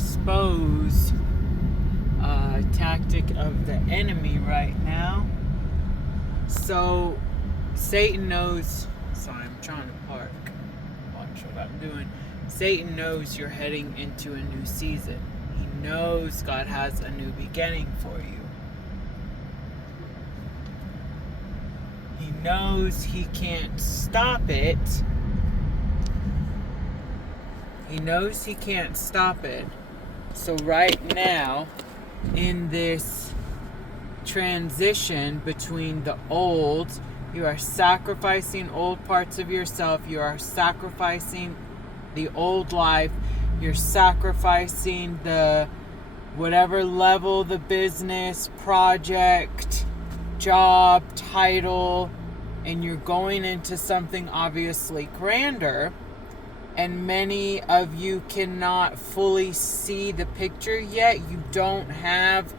expose tactic of the enemy right now. So Satan knows. Sorry, I'm trying to park. Watch what I'm doing. Satan knows you're heading into a new season. He knows God has a new beginning for you. He knows he can't stop it. He knows he can't stop it. So right now, in this transition between the old, you are sacrificing old parts of yourself. You are sacrificing the old life. You're sacrificing the whatever level, the business, project, job, title, and you're going into something obviously grander. And many of you cannot fully see the picture yet. You don't have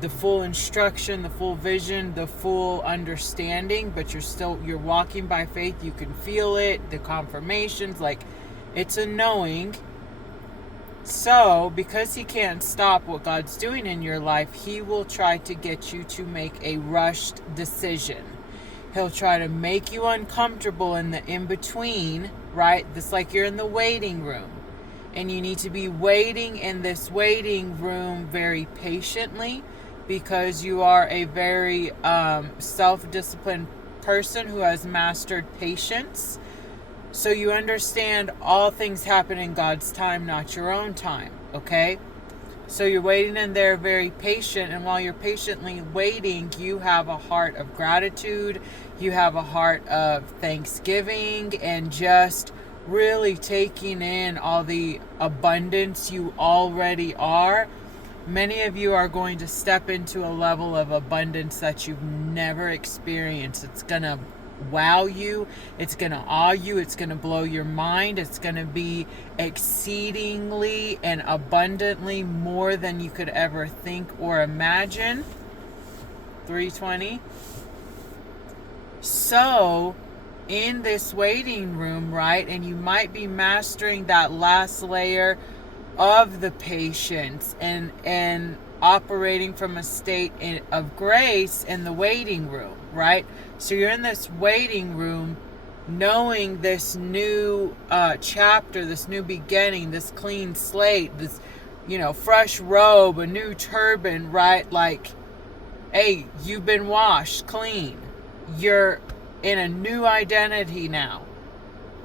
the full instruction, the full vision, the full understanding, but you're walking by faith. You can feel it, the confirmations, like it's a knowing. So, because he can't stop what God's doing in your life, he will try to get you to make a rushed decision. He'll try to make you uncomfortable in the in-between, right? It's like you're in the waiting room. And you need to be waiting in this waiting room very patiently, because you are a very self-disciplined person who has mastered patience. So you understand all things happen in God's time, not your own time, okay? So you're waiting in there very patient, and while you're patiently waiting, you have a heart of gratitude, you have a heart of thanksgiving, and just really taking in all the abundance you already are. Many of you are going to step into a level of abundance that you've never experienced. It's going to wow you. It's going to awe you. It's going to blow your mind. It's going to be exceedingly and abundantly more than you could ever think or imagine. 320. So, in this waiting room, right, and you might be mastering that last layer of the patience and operating from a state of grace in the waiting room, right? So you're in this waiting room knowing this new chapter, this new beginning, this clean slate, this, fresh robe, a new turban, right? Like, hey, you've been washed clean. You're in a new identity now.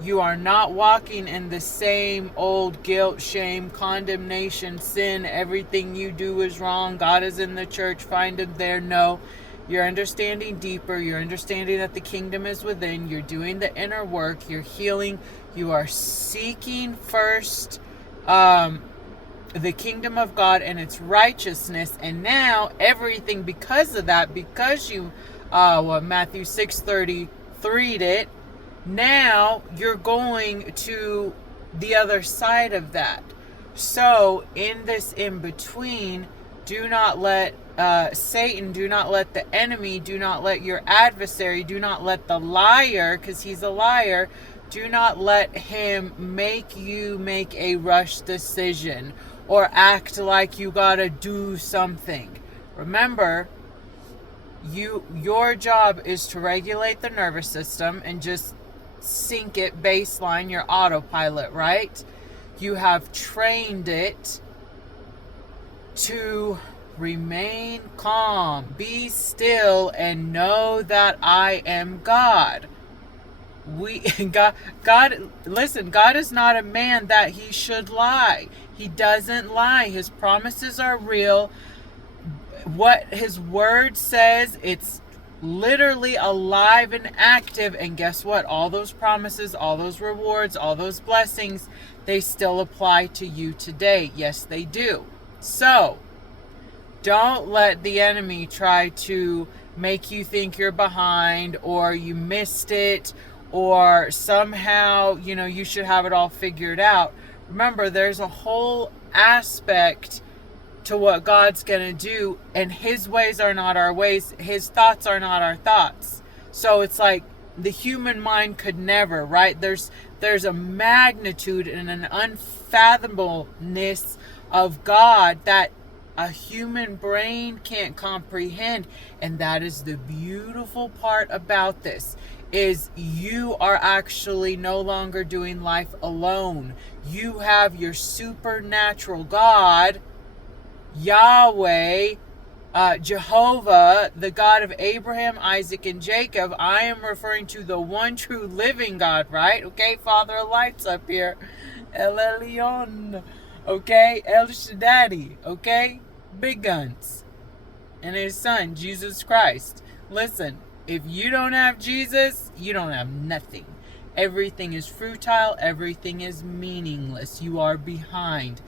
You are not walking in the same old guilt, shame, condemnation, sin. Everything you do is wrong. God is in the church. Find him there. No. You're understanding deeper. You're understanding that the kingdom is within. You're doing the inner work. You're healing. You are seeking first the kingdom of God and its righteousness. And now everything because of that, because you, Matthew 6:33'd it, now you're going to the other side of that. So in this in-between, do not let Satan, do not let the enemy, do not let your adversary, do not let the liar, because he's a liar, do not let him make you make a rush decision or act like you gotta do something. Remember, your job is to regulate the nervous system and just sync it baseline, your autopilot, right? You have trained it to remain calm, be still, and know that I am God. Listen, God is not a man that he should lie. He doesn't lie. His promises are real. What his word says, it's literally alive and active. And guess what? All those promises, all those rewards, all those blessings, they still apply to you today. Yes, they do. So, don't let the enemy try to make you think you're behind or you missed it or somehow, you should have it all figured out. Remember, there's a whole aspect to what God's going to do, and his ways are not our ways. His thoughts are not our thoughts. So it's like, the human mind could never, right? There's a magnitude and an unfathomableness of God that a human brain can't comprehend. And that is the beautiful part about this, is you are actually no longer doing life alone. You have your supernatural God, Yahweh, Jehovah, the God of Abraham, Isaac, and Jacob. I am referring to the one true living God, right? Okay, Father of Lights up here. El Elyon. Okay, El Shaddai. Okay, big guns. And his son, Jesus Christ. Listen, if you don't have Jesus, you don't have nothing. Everything is futile. Everything is meaningless. You are behind.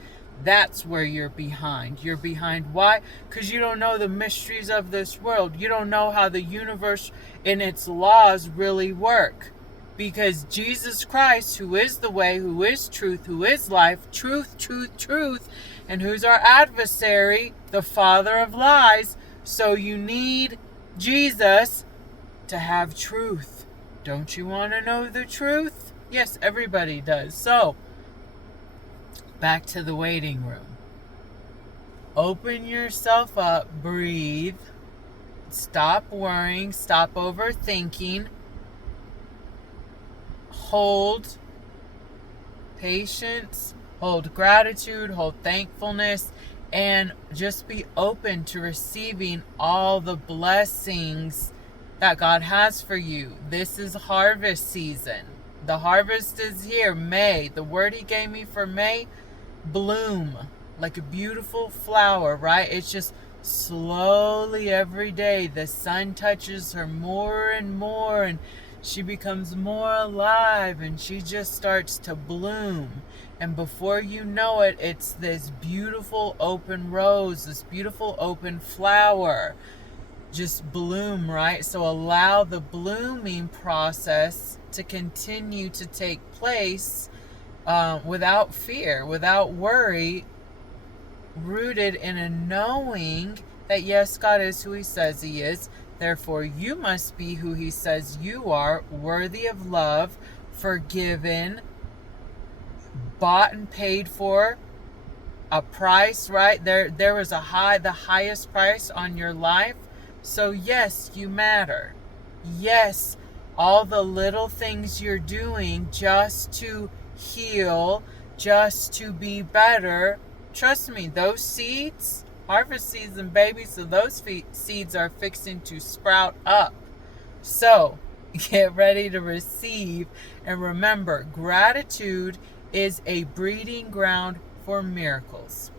That's where you're behind. You're behind. Why? Because you don't know the mysteries of this world. You don't know how the universe and its laws really work. Because Jesus Christ, who is the way, who is truth, who is life, truth, truth, truth, and who's our adversary, the father of lies. So you need Jesus to have truth. Don't you want to know the truth? Yes, everybody does. So, back to the waiting room. Open yourself up, breathe, stop worrying, stop overthinking, hold patience, hold gratitude, hold thankfulness, and just be open to receiving all the blessings that God has for you. This is harvest season. The harvest is here. May. The word he gave me for May, bloom like a beautiful flower, right? It's just slowly every day the sun touches her more and more, and she becomes more alive, and she just starts to bloom. And before you know it, it's this beautiful open rose, this beautiful open flower just bloom, right? So allow the blooming process to continue to take place without fear, without worry, rooted in a knowing that yes, God is who he says he is. Therefore, you must be who he says you are, worthy of love, forgiven, bought and paid for, a price, right? There was the highest price on your life. So yes, you matter. Yes, all the little things you're doing just to heal, just to be better. Trust me, those seeds, harvest season, baby, so those seeds are fixing to sprout up. So get ready to receive, and remember, gratitude is a breeding ground for miracles.